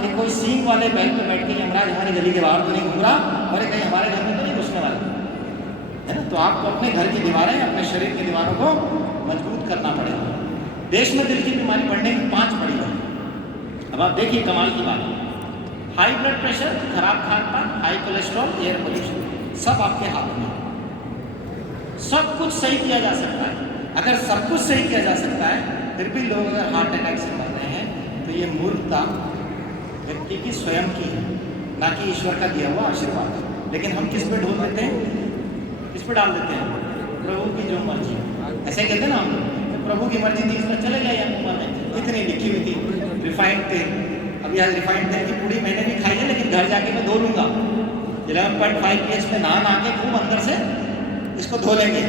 कि कोई सींग वाले बैल पे बैठ के यमराज हमारी गली के बाहर तो नहीं घूम रहा और कहीं हमारे घर में तो नहीं घुसने वाला है ना। तो आपको अपने घर की दीवारें, अपने शरीर की दीवारों को मजबूत करना पड़ेगा। देश में दिल की बीमारी बढ़ने की 5 बड़ी वजह। अब आप देखिए कमाल की बात, हाई ब्लड प्रेशर, खराब खान पान, हाई कोलेस्ट्रॉल, एयर पोल्यूशन, सब आपके हाथ में। सब कुछ सही किया जा सकता है। अगर सब कुछ सही किया जा सकता है फिर भी लोग अगर हार्ट अटैक से मर रहे हैं तो ये मूर्खता व्यक्ति की स्वयं की है, ना कि ईश्वर का दिया हुआ आशीर्वाद। लेकिन हम किस पे ढोल देते हैं, किस पे डाल देते हैं, प्रभु की जो मर्जी। ऐसे कहते हैं ना हम लोग, प्रभु की मर्जी थी इसमें चले गए यहाँ उम्र में, इतनी लिखी हुई थी। रिफाइंड तेल, अभी आज रिफाइंड तेल की पूरी मैंने भी खाई है, लेकिन घर जाके मैं धो लूँगा। 11.5 pH में नहा के खूब अंदर से इसको धो लेंगे।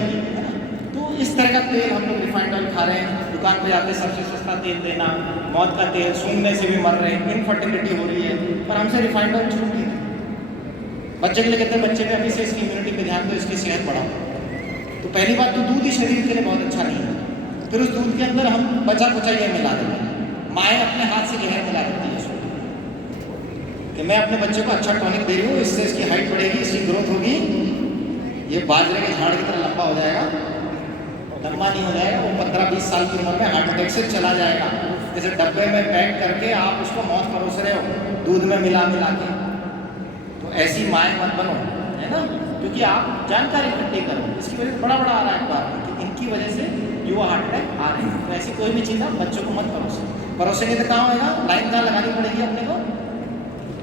तो इस तरह का तेल हम लोग रिफाइंड ऑयल खा रहे हैं। दुकान पे जाते सबसे सस्ता तेल देना, मौत का तेल, सूंघने से भी मर रहे हैं, इनफर्टिलिटी हो रही है, पर हमसे रिफाइंड ऑयल छूट नहीं रही। बच्चे के लिए कहते हैं बच्चे पे अभी से इसकी इम्यूनिटी पे ध्यान दो, इसकी सेहत बढ़ाओ। तो पहली बात तो दूध ही शरीर के लिए बहुत अच्छा नहीं है। फिर उस दूध के अंदर हम बचा कुचा ये मिला देते हैं। माएँ अपने हाथ से जहर मिला देती है उसको कि मैं अपने बच्चे को अच्छा टॉनिक दे रही हूँ, इससे इसकी हाइट बढ़ेगी, इसकी ग्रोथ होगी, ये बाजरे के झाड़ की तरह लंबा हो जाएगा, लंबा नहीं हो जाएगा, वो 15-20 साल की उम्र में हार्ट अटैक से चला जाएगा। जैसे डब्बे में पैक करके आप उसको मौत परोस रहे हो दूध में मिला के। तो ऐसी माएँ मत बनो, है ना, क्योंकि आप जानकारी इकट्ठी करो। इसकी वजह से बड़ा आ रहा है अखबार में कि इनकी वजह से युवा हार्ट अटैक आ रहे हैं। तो ऐसी कोई भी चीज़ आप बच्चों को मत परोसेंगे तो कहाँ होगा, लाइन कहाँ लगानी पड़ेगी अपने को,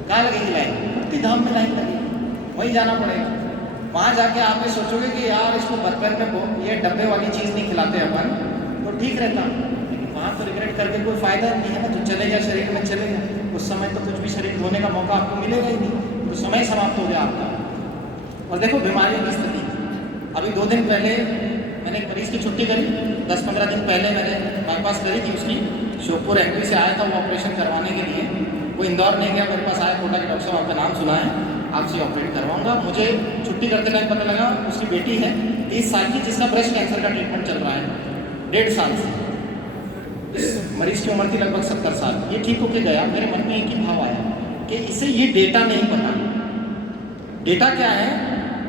कहाँ लगेगी लाइन, मुक्ति धाम में लाइन लगेगी, वहीं जाना पड़ेगा। वहाँ जाके आप ये सोचोगे कि यार इसको बचपन में ये डब्बे वाली चीज़ नहीं खिलाते अपन तो ठीक रहता, लेकिन वहाँ तो रिग्रेट करके कोई फ़ायदा नहीं है ना। तो चलेगा शरीर में चलेगा, उस समय तो कुछ भी शरीर धोने का मौका आपको मिलेगा ही नहीं, तो समय समाप्त हो गया आपका। और देखो बीमारियों की स्थिति, अभी 2 दिन पहले मैंने एक मरीज़ की छुट्टी करी, 10-15 दिन पहले मैंने बाईपास करी थी उसकी। श्योपुर एमपी से आया था वो ऑपरेशन करवाने के लिए, वो इंदौर नहीं गया, मेरे पास आया, कोटा के डॉक्टर साहब आपका नाम सुना है, आपसे ऑपरेट करवाऊंगा। मुझे छुट्टी करते टाइम पता लगा उसकी बेटी है 30 साल की, जिसका ब्रेस्ट कैंसर का ट्रीटमेंट चल रहा है 1.5 साल से। इस मरीज की उम्र थी लगभग 70 साल। ये ठीक होके गया, मेरे मन में एक ही भाव आया कि इसे ये डेटा नहीं पता। डेटा क्या है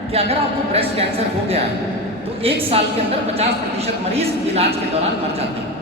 कि अगर आपको ब्रेस्ट कैंसर हो गया है तो 1 साल के अंदर 50% मरीज इलाज के दौरान मर जाते हैं।